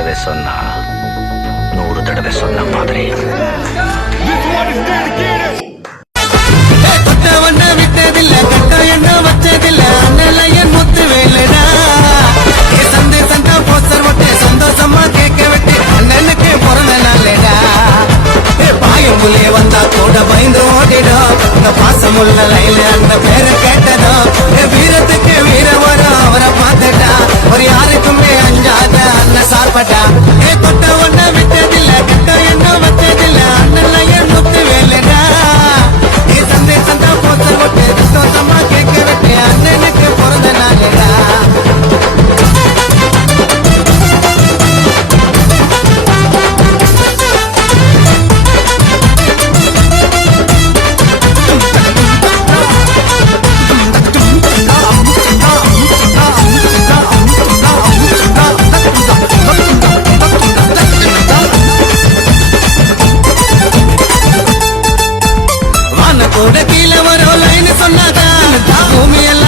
தடவை சொன்னா 100 தடவை சொன்ன மாதிரி. தொட்டவண்ண விட்டதில்ல, கட்ட என்ன வச்சதில்ல, அண்ணலையன் முத்து வேலுடா. சந்தை சந்தா போஸ்டர் ஒட்டு சந்தோஷமா கேட்க வெட்டி அண்ணனுக்கு பிறந்த நாளேடா. பாயமுலே வந்தா கூட பயந்து ஓடிடும், இந்த பாசமுள்ள லைல அந்த பேரை கேட்டதும் வீரத்துக்கு வீர வரும் அவரை பார்த்துட்டா. ஒரு யாருக்குமே அஞ்சாத அண்ணன் சார்பட்டா. தொட்டவண்ண விட்டதில்ல, கட்ட என்ன வச்சதில்ல, அண்ணலையன் முத்து வேலுடா. சந்தை சந்தா போஸ்டர் ஒட்டு சந்தோஷமா கேட்க வெட்டி அண்ணனுக்கு பிறந்த நாளேடா. கூட கீழே வரும் லைன் சொன்னாதான் பூமியெல்லாம்